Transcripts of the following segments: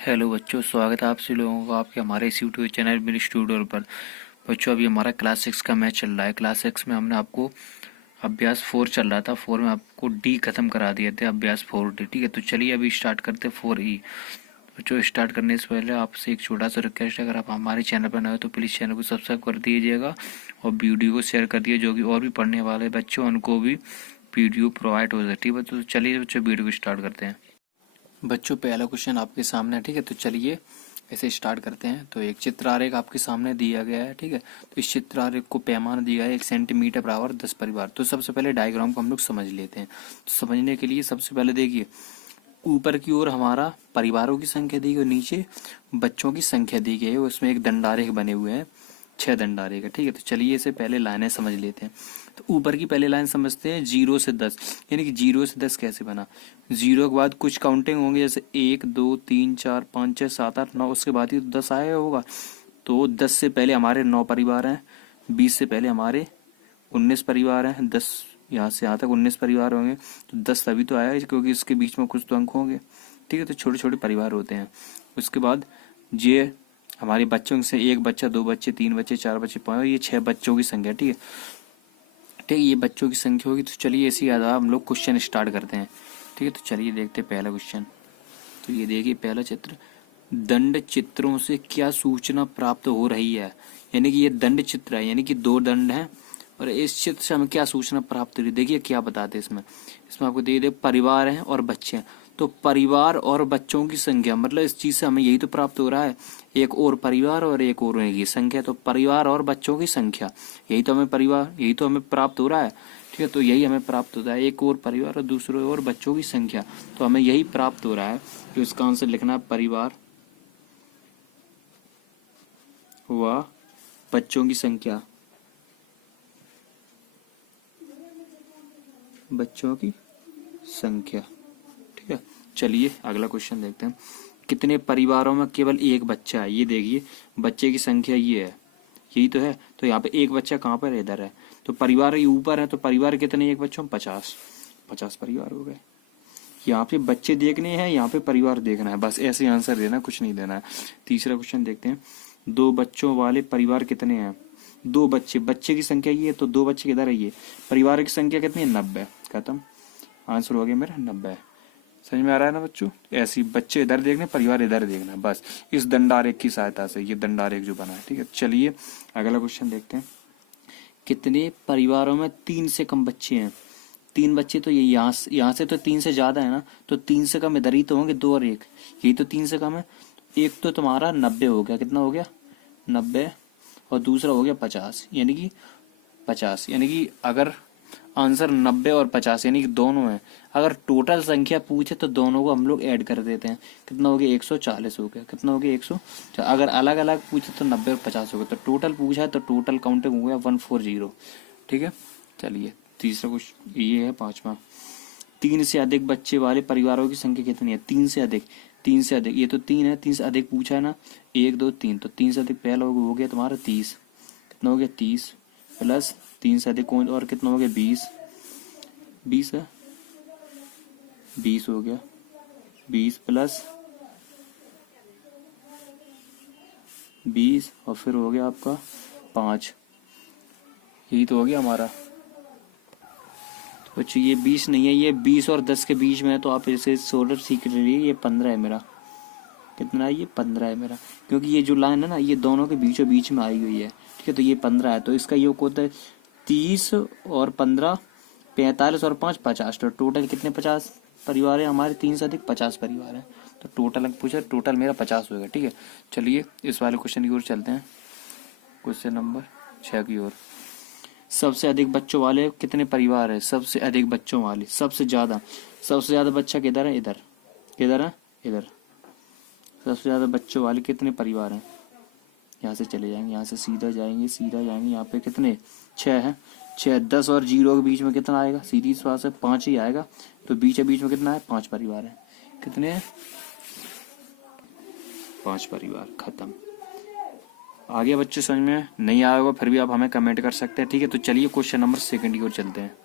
Hello बच्चों, स्वागत है आप सभी लोगों का आपके हमारे इस यूट्यूब चैनल मिनी स्टूडियो पर। बच्चों, अभी हमारा क्लास 6 का मैच चल रहा है। क्लास 6 में हमने आपको अभ्यास 4 चल रहा था। 4 में आपको डी खत्म करा दिए थे, अभ्यास 4D। ठीक है, तो चलिए अभी स्टार्ट करते हैं 4E। बच्चों, स्टार्ट करने से पहले आपसे एक छोटा सा रिक्वेस्ट है, अगर आप हमारे चैनल पर नए हो तो प्लीज़ चैनल को सब्सक्राइब कर दीजिएगा और वीडियो को शेयर कर दिए, जो कि और भी पढ़ने वाले बच्चों उनको भी वीडियो प्रोवाइड हो सकती है। तो चलिए बच्चों, वीडियो को स्टार्ट करते हैं। बच्चों, पहला क्वेश्चन आपके सामने है। ठीक है, तो चलिए ऐसे स्टार्ट करते हैं। तो एक चित्र आरेख आपके सामने दिया गया है। ठीक है, तो इस चित्र आरेख को पैमाना दिया है 1 सेंटीमीटर बराबर 10 परिवार। तो सबसे पहले डायग्राम को हम लोग समझ लेते हैं। तो समझने के लिए सबसे पहले देखिए, ऊपर की ओर हमारा परिवारों की संख्या दी गई और नीचे बच्चों की संख्या दी गई है। उसमें एक दंडारेख बने हुए हैं, 6 दंडारेख है। ठीक है, तो चलिए इसे पहले लाइनें समझ लेते हैं। तो ऊपर की पहले लाइन समझते हैं 0 से 10, यानी कि 0 से 10 कैसे बना। 0 के बाद कुछ काउंटिंग होंगे, जैसे 1 2 3 4 5 6 7 8 9, उसके बाद ही तो 10 आया होगा। तो 10 से पहले हमारे 9 परिवार हैं, 20 से पहले हमारे 19 परिवार हैं, 10 यहाँ से यहाँ तक 19 परिवार होंगे। तो 10 तभी तो आया क्योंकि इसके बीच में कुछ तो अंक होंगे। ठीक है, तो छोटे छोटे परिवार होते हैं। उसके बाद ये हमारे बच्चों से 1 बच्चा, 2 बच्चे, 3 बच्चे, 4 बच्चे, 5, ये 6 बच्चों की संख्या। ठीक है, ठीक है, ये बच्चों की संख्या होगी। तो चलिए इसी आधार हम लोग क्वेश्चन स्टार्ट करते हैं। ठीक है, तो चलिए देखते हैं पहला क्वेश्चन। तो ये देखिए पहला चित्र, दंड चित्रों से क्या सूचना प्राप्त हो रही है। यानी कि ये दंड चित्र है, यानी कि 2 दंड हैं और इस चित्र से हमें क्या सूचना प्राप्त हो रही है। देखिए क्या बताते हैं इसमें। इसमें आपको दे परिवार हैं और बच्चे हैं। तो परिवार और बच्चों की संख्या, मतलब इस चीज से हमें यही तो प्राप्त हो रहा है, एक और परिवार और एक और की संख्या। तो परिवार और बच्चों की संख्या, यही तो हमें परिवार, यही तो हमें प्राप्त हो रहा है। ठीक है, तो यही हमें प्राप्त होता है, एक और परिवार और दूसरे और बच्चों की संख्या। तो हमें यही प्राप्त हो रहा है। तो इसका आंसर लिखना है परिवार व बच्चों की संख्या, बच्चों की संख्या। ठीक है, चलिए अगला क्वेश्चन देखते हैं। कितने परिवारों में केवल एक बच्चा है। ये देखिए बच्चे की संख्या ये है, यही तो है। तो यहाँ पे एक बच्चा कहाँ पर है, इधर है। तो परिवार ये ऊपर है, तो परिवार कितने, एक बच्चों में 50 परिवार हो गए। यहाँ पे बच्चे देखने हैं, यहाँ पे परिवार देखना है, बस ऐसे आंसर देना, कुछ नहीं देना है। तीसरा क्वेश्चन देखते हैं। 2 बच्चों वाले परिवार कितने हैं। 2 बच्चे, बच्चे की संख्या ये है, तो 2 बच्चे किधर है, ये। परिवार की संख्या कितनी है, 90। खत्म, आंसर हो गया मेरा 90। समझ में आ रहा है ना बच्चों। ऐसी बच्चे इधर देखने, परिवार इधर देखना, बस इस दंडारेख की सहायता से, ये दंडारेख जो बना है। ठीक है, चलिए अगला क्वेश्चन देखते हैं। कितने परिवारों में 3 से कम बच्चे हैं। 3 बच्चे, तो ये यहाँ से तो 3 से ज्यादा है ना, तो 3 से कम इधर ही तो होंगे, 2 और 1, यही तो 3 से कम है। एक तो तुम्हारा 90 हो गया, कितना हो गया 90, और दूसरा हो गया 50, यानी कि 50, यानी कि अगर आंसर 90 और 50 यानी कि दोनों है। अगर टोटल संख्या पूछे तो दोनों को हम लोग ऐड कर देते हैं, कितना हो गया 140 हो गया, कितना हो गया 100। अगर अलग अलग पूछे तो 90 और 50 हो गया। तो टोटल पूछा है तो टोटल काउंटिंग हो गया 140। ठीक है, चलिए तीसरा कुछ ये है, 5वां। 3 से अधिक बच्चे वाले परिवारों की संख्या कितनी है। 3 से अधिक, 3 से अधिक, ये तो 3 है, 3 से अधिक पूछा है ना, 1 2 3, तो 3 से अधिक पहला हो गया तुम्हारा 30, कितना हो गया 30, प्लस 3 से अधिक कौन, और कितना हो गया 20, 20 है, 20 हो गया, 20 प्लस 20 और फिर हो गया आपका 5, यही तो हो गया हमारा। तो बच्चों ये 20 नहीं है, ये 20 और 10 के बीच में है, तो आप इसे सोलर सीख लीजिए। ये 15 है मेरा, कितना है, ये 15 है मेरा, क्योंकि ये जो लाइन है ना, ये दोनों के बीचों बीच में आई हुई है। ठीक है, तो ये 15 है, तो इसका योग होता है 30 और 15 45 और 5 50। तो टोटल कितने 50 परिवार है हमारे, 3 से अधिक 50 परिवार है। तो टोटल अंक पूछा, टोटल मेरा 50 होगा। ठीक है, चलिए इस वाले क्वेश्चन की ओर चलते हैं, क्वेश्चन नंबर 6 की ओर। सबसे अधिक बच्चों वाले कितने परिवार है। सबसे अधिक बच्चों वाले, सबसे ज्यादा बच्चा किधर है, इधर, किधर है, इधर। सबसे ज्यादा बच्चों वाले कितने परिवार हैं। यहाँ से चले जाएंगे, यहाँ से सीधा जाएंगे, यहाँ पे कितने 6 है। 6, 10 और 0 के बीच में कितना आएगा, सीधी सी बात है 5 ही आएगा। तो बीच में कितना है, 5 परिवार है। कितने हैं, 5 परिवार। खत्म। आगे बच्चे समझ में नहीं आया होगा, फिर भी आप हमें कमेंट कर सकते हैं। ठीक है, तो चलिए क्वेश्चन नंबर 2 की ओर चलते हैं।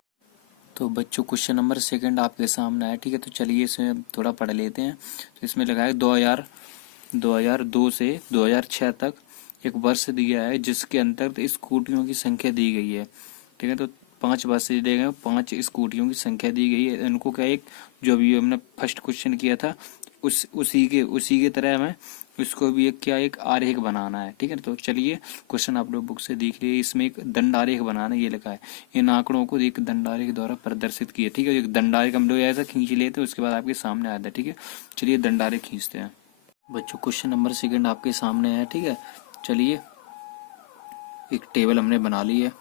तो बच्चों क्वेश्चन नंबर 2 आपके सामने है। ठीक है, तो चलिए इसे थोड़ा पढ़ लेते हैं। तो इसमें लगा है 2002 से 2006 तक एक वर्ष दिया है जिसके अंतर्गत स्कूटियों की संख्या दी गई है। ठीक है, तो 5 वर्ष दिए गए, 5 स्कूटियों की संख्या दी गई है। इनको क्या, एक जो अभी हमने फर्स्ट क्वेश्चन किया था उसी के तरह हमें इसको भी एक क्या, एक आरेख बनाना है। ठीक है, तो चलिए क्वेश्चन आप लोग बुक से देख लिए। इसमें एक दंड आरेख बनाना, ये लिखा है। इन आंकड़ों को एक दंड आरेख द्वारा प्रदर्शित किया। ठीक है, एक दंड आरेख हम लोग ऐसा खींच लेते हैं, उसके बाद आपके सामने आता है। ठीक है, चलिए दंड आरेख खींचते हैं। बच्चों क्वेश्चन नंबर सेकंड आपके सामने है। ठीक है, चलिए एक टेबल हमने बना ली है।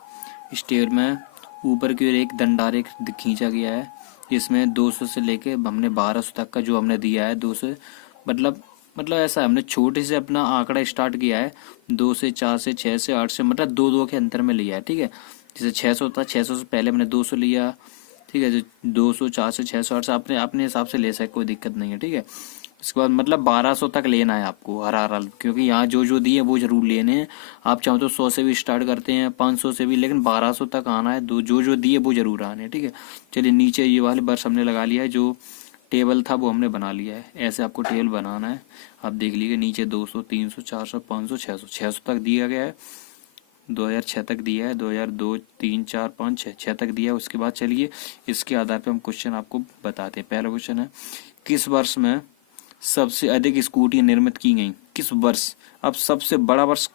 इस टेबल में ऊपर की ओर एक दंडारेख खींचा गया है। इसमें 200 से लेके हमने 1200 तक का जो हमने दिया है, 2 से मतलब ऐसा हमने छोटे से अपना आंकड़ा स्टार्ट किया है। 2 से 4 से 6 से 8 से मतलब 2-2 के अंतर में लिया है। ठीक है, जैसे 600 था, 600 से पहले मैंने 200 लिया। ठीक है, 200, 4 से 600, 8 से अपने अपने हिसाब से ले सकते, कोई दिक्कत नहीं है। ठीक है, इसके बाद मतलब 1200 तक लेना है आपको हर हर, क्योंकि यहाँ जो जो दिए वो जरूर लेने हैं। आप चाहो तो 100 से भी स्टार्ट करते हैं, 500 से भी, लेकिन 1200 तक आना है। जो जो दिए वो जरूर आने हैं। ठीक है, चलिए नीचे ये वाले वर्ष हमने लगा लिया है, जो टेबल था वो हमने बना लिया है। ऐसे आपको टेबल बनाना है। आप देख लीजिए नीचे 200, 300, 400, 500, 600, 600 तक दिया गया है। 2006 तक दिया है, 2002, 3, 4, 5, 6 तक दिया है। उसके बाद चलिए इसके आधार पर हम क्वेश्चन आपको बताते हैं। पहला क्वेश्चन है, किस वर्ष में सबसे अधिक स्कूटियां निर्मित की गई? किस वर्ष? अब सबसे बड़ा वर्ष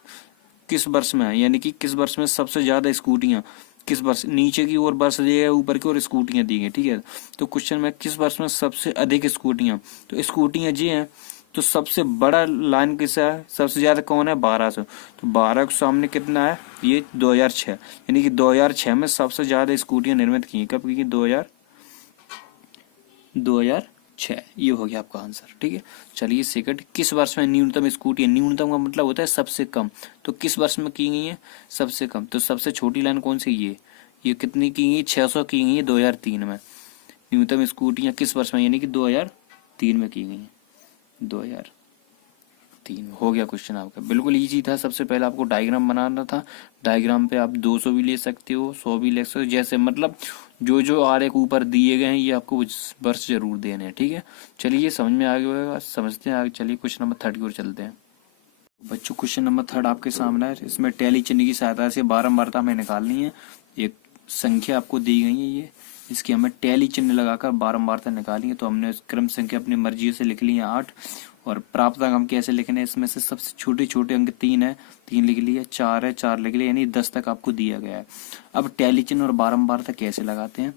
किस वर्ष में है, यानी कि किस वर्ष में सबसे ज्यादा स्कूटियां, किस वर्ष, नीचे की ओर वर्ष दिए गए, ऊपर की ओर स्कूटियां दी गई। ठीक है, तो क्वेश्चन में किस वर्ष में सबसे अधिक स्कूटियां, तो स्कूटियां जी हैं, तो सबसे बड़ा लाइन किसा है, सबसे ज्यादा कौन है? 1200। तो 12 के सामने कितना है? ये 2006, यानी कि 2006 में सबसे ज्यादा स्कूटियां निर्मित की। कब की? 2006। ये हो गया आपका आंसर। ठीक है, चलिए सेकंड, किस वर्ष में न्यूनतम स्कूटी, न्यूनतम का मतलब होता है सबसे कम, तो किस वर्ष में की गई है सबसे कम? तो सबसे छोटी लाइन कौन सी? ये कितनी की गई? 600 की गई है 2003 में। न्यूनतम स्कूटियां किस वर्ष में, यानी कि 2003 में की गई है। 2003 हो गया क्वेश्चन आपका, बिल्कुल इजी था। सबसे पहले आपको डायग्राम बनाना था। डायग्राम पे आप 200 भी ले सकते हो, 100 भी ले सकते हो, जैसे मतलब जो जो आरेख ऊपर दिए गए हैं ये आपको वर्ष जरूर देने हैं। ठीक है, चलिए समझ में आ गया होगा, समझते हैं आगे। चलिए क्वेश्चन नंबर 3 की ओर चलते हैं। बच्चों क्वेश्चन नंबर 3 आपके सामने है। इसमें टैली चिन्ह की सहायता से बारंबारता हमें निकालनी है। एक संख्या आपको दी गई है, ये इसकी हमें टैली चिन्ह लगाकर बारंबारता निकाली है। तो हमने क्रम संख्या अपनी मर्जी से लिख ली है 8। और प्राप्तांक हम कैसे लिखने हैं, इसमें से सबसे छोटे छोटे अंक 3 है, 3 लिख लिया। 4 है, 4 लिख लिया, यानी 10 तक आपको दिया गया है। अब टैली चिन्ह और बारंबारता कैसे लगाते हैं,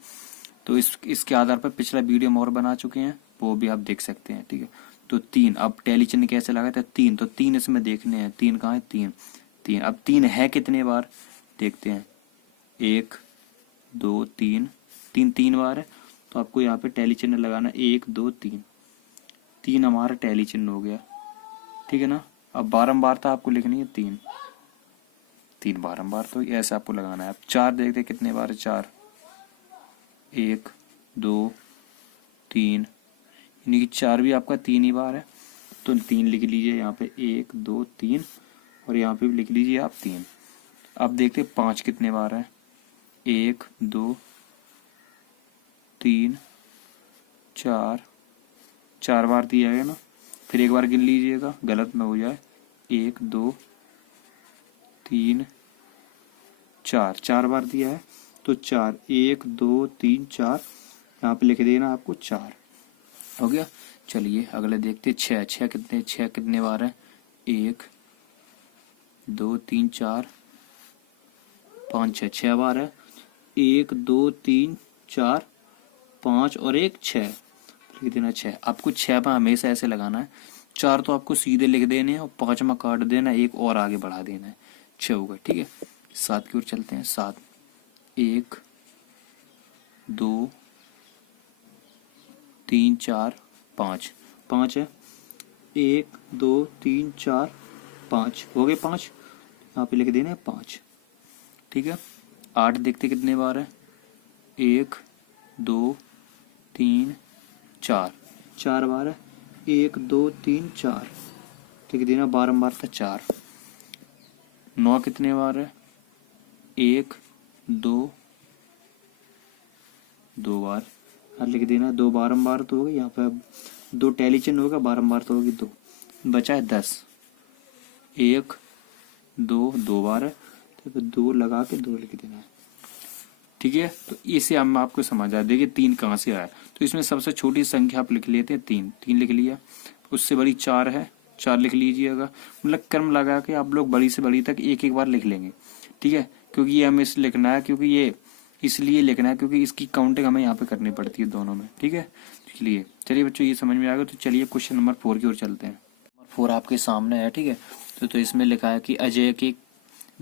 तो इसके आधार पर पिछला वीडियो हम और बना चुके हैं, वो भी आप देख सकते हैं। ठीक है, तो 3, अब टैली चिन्ह कैसे लगाते हैं? 3, तो 3 इसमें देखने हैं। 3 कहाँ है? 3। अब 3 है कितने बार देखते हैं, 1, 2, 3, 3 बार है। तो आपको यहाँ पे टैली चिन्ह लगाना, 1, 2, 3, 3 हमारा टैली चिन्ह हो गया। ठीक है ना, अब बारंबारता आपको लिखनी है 3 बारंबार, तो ऐसे आपको लगाना है। अब 4 देखते हैं कितने बार है, 4, 1, 2, 3, यानी कि 4 भी आपका 3 ही बार है। तो 3 लिख लीजिए यहाँ पे, 1, 2, 3, और यहाँ पे भी लिख लीजिए आप 3। अब देखते हैं 5 कितने बार है, 1, 2, 3, 4 बार दिया है ना। फिर एक बार गिन लीजिएगा, गलत ना हो जाए। 1, 2, 3, 4 बार दिया है, तो 4, 1, 2, 3, 4, यहाँ पे लिख देना आपको 4 हो गया। चलिए अगले देखते, 6 कितने बार है, 1, 2, 3, 4, 5, 6 बार है। 1, 2, 3, 4, 5 और 1, 6 लिख देना 6। आपको 6 पर हमेशा ऐसे लगाना है। 4 तो आपको सीधे लिख देने हैं और 5 में काट देना, 1 और आगे बढ़ा देना है, 6 होगा। ठीक है, 7 की ओर चलते हैं। 7, 1, 2, 3, 4, 5 है। 1, 2, 3, 4, 5 हो गए। 5 यहाँ पे लिख देना है 5। ठीक है, 8 देखते कितने बार है, 1, 2, 3, 4 बार है। 1, 2, 3, 4 लिख देना बारंबार था 4। 9 कितने बार है, 1, 2 बार, लिख देना 2 बारंबार तो होगी। यहाँ पे अब 2 टैली चिन्ह होगा, बारंबार तो होगी 2। बचा है 10, 1 2 2 बार है, तो 2 लगा के 2 लिख देना है। ठीक है, तो इसे हम आपको समझ आया। देखिए 3 कहाँ से आया, तो इसमें सबसे छोटी संख्या आप लिख लेते हैं 3, 3 लिख लिया। उससे बड़ी 4 है, 4 लिख लीजिएगा। मतलब क्रम लगा के आप लोग बड़ी से बड़ी तक एक एक बार लिख लेंगे। ठीक है, क्योंकि ये हमें इसलिए लिखना है, क्योंकि ये इसलिए लिखना है क्योंकि इसकी काउंटिंग हमें यहाँ पे करनी पड़ती है दोनों में। ठीक है, इसलिए चलिए बच्चों ये समझ में आ गया। तो चलिए क्वेश्चन नंबर 4 की ओर चलते हैं। नंबर 4 आपके सामने है। ठीक है, तो इसमें लिखा है कि अजय के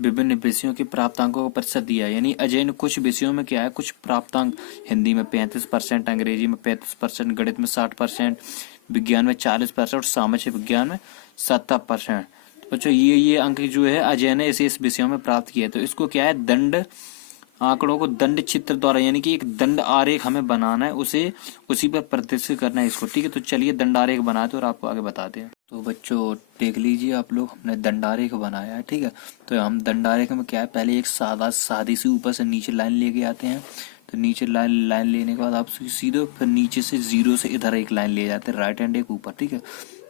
विभिन्न विषयों के प्राप्तांकों का प्रतिशत दिया है। यानी अजय ने कुछ विषयों में क्या है, कुछ प्राप्तांक, हिंदी में 35%, अंग्रेजी में 35%, गणित में 60%, विज्ञान में 40% और सामाजिक विज्ञान में 70%। तो बच्चों ये अंक जो है अजय ने इस विषयों में प्राप्त किया है। तो इसको क्या है, दंड आंकड़ों को दंड चित्र द्वारा, यानी कि एक दंड आरेख हमें बनाना है, उसे उसी पर प्रदर्शित करना है इसको। ठीक है, तो चलिए दंड आरेख बनाते और आपको आगे बताते हैं। तो बच्चों देख लीजिए आप लोग, हमने दंड आरेख बनाया है। ठीक है, तो हम दंड आरेख में क्या है, पहले एक सादी सी ऊपर से नीचे लाइन लेके आते हैं। तो नीचे लाइन लेने के बाद आप सीधे फिर नीचे से 0 से इधर एक लाइन ले जाते हैं, राइट हैंड एक ऊपर। ठीक है,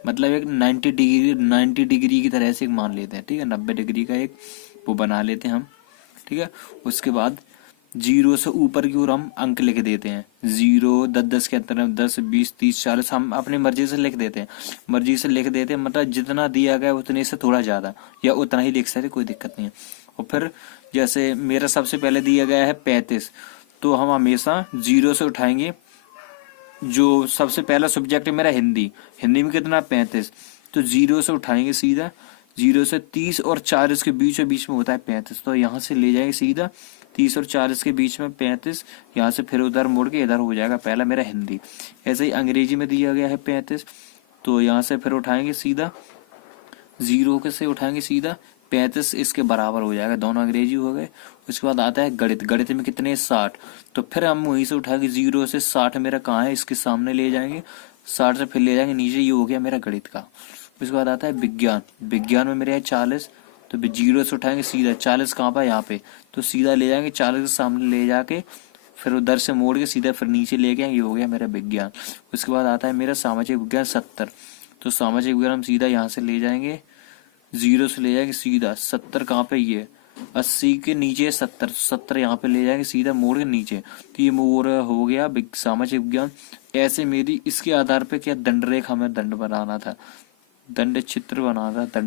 मतलब एक 90 डिग्री की तरह से एक मान लेते हैं। ठीक है, 90 डिग्री का एक वो बना लेते हैं हम। ठीक है, उसके बाद 0 से ऊपर की ओर हम अंक लिख देते हैं। 0 10 10 के अंतर 10 20 30 40 हम अपनी मर्जी से लिख देते हैं। मर्जी से लिख देते हैं मतलब जितना दिया गया उतने से थोड़ा ज्यादा या उतना ही लिख सकते, कोई दिक्कत नहीं है। और फिर जैसे मेरा सबसे पहले दिया गया है 35, तो हम हमेशा 0 से उठाएंगे। जो सबसे पहला सब्जेक्ट है मेरा हिंदी, हिंदी में कितना 35, तो 0 से उठाएंगे सीधा। 0 से 30 और 40 के बीच में होता है 35, तो यहाँ से ले जाएंगे सीधा 30 और 40 के बीच में 35, यहाँ से फिर उधर मुड़ के इधर हो जाएगा पहला मेरा हिंदी। ऐसे ही अंग्रेजी में दिया गया है 35, तो यहाँ से फिर उठाएंगे सीधा 0 से उठाएंगे सीधा 35, इसके बराबर हो जाएगा, दोनों अंग्रेजी हो गए। उसके बाद आता है गणित, गणित में कितने 60, तो फिर हम वहीं से उठाएंगे 0 से 60 मेरा कहाँ है, इसके सामने ले जाएंगे 60 से फिर ले जाएंगे नीचे, ये हो गया मेरा गणित का। उसके बाद आता है विज्ञान, विज्ञान में मेरे है 40, तो 0 से उठाएंगे सीधा 40 कहाँ पर, यहाँ पे, तो सीधा ले जाएंगे 40 के सामने ले जाके फिर उधर से मोड़ के सीधा फिर नीचे ले गए, ये हो गया मेरा विज्ञान। उसके बाद आता है मेरा सामाजिक विज्ञान 70, तो सामाजिक विज्ञान हम सीधा यहाँ से ले जाएंगे 0 से ले जाएंगे सीधा 70 कहाँ पे, ये 80 के नीचे 70 यहाँ पे ले जाएंगे सीधा मोड़ के नीचे, तो ये मोड़ हो गया सामाजिक विज्ञान। ऐसे मेरी इसके आधार पे क्या दंड रेखा हमें दंड बनाना था, दंड चित्र बनाना था,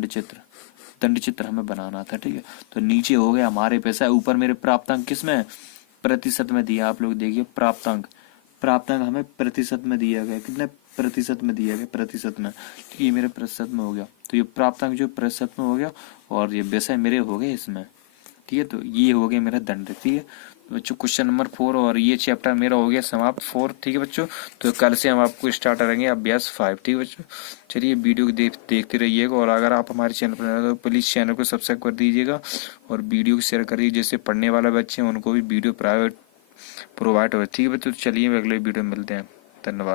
दंड चित्र हमें बनाना था। ठीक है, तो नीचे हो गया हमारे पैसा, ऊपर मेरे प्राप्तांक किस में प्रतिशत में दिया, आप लोग देखिए प्राप्तांक हमें प्रतिशत में दिया गया, कितने प्रतिशत में दिया गया, प्रतिशत में। ठीक है, ये मेरे प्रतिशत में हो गया, तो ये प्राप्तांक जो प्रतिशत में हो गया और ये विषय मेरे हो गए इसमें। ठीक है, तो ये हो गया मेरा दंड। ठीक है बच्चों, क्वेश्चन नंबर 4 और ये चैप्टर मेरा हो गया समाप्त 4। ठीक है बच्चों, तो कल से हम आपको स्टार्ट करेंगे अभ्यास 5। ठीक है बच्चों, चलिए वीडियो को देखते रहिएगा, और अगर आप हमारे चैनल पर नए हो तो प्लीज चैनल को सब्सक्राइब कर दीजिएगा और वीडियो को शेयर करिए, जैसे पढ़ने वाले बच्चे हैं उनको भी वीडियो प्रोवाइड हो। ठीक है बच्चों, चलिए अगले वीडियो में मिलते हैं, धन्यवाद।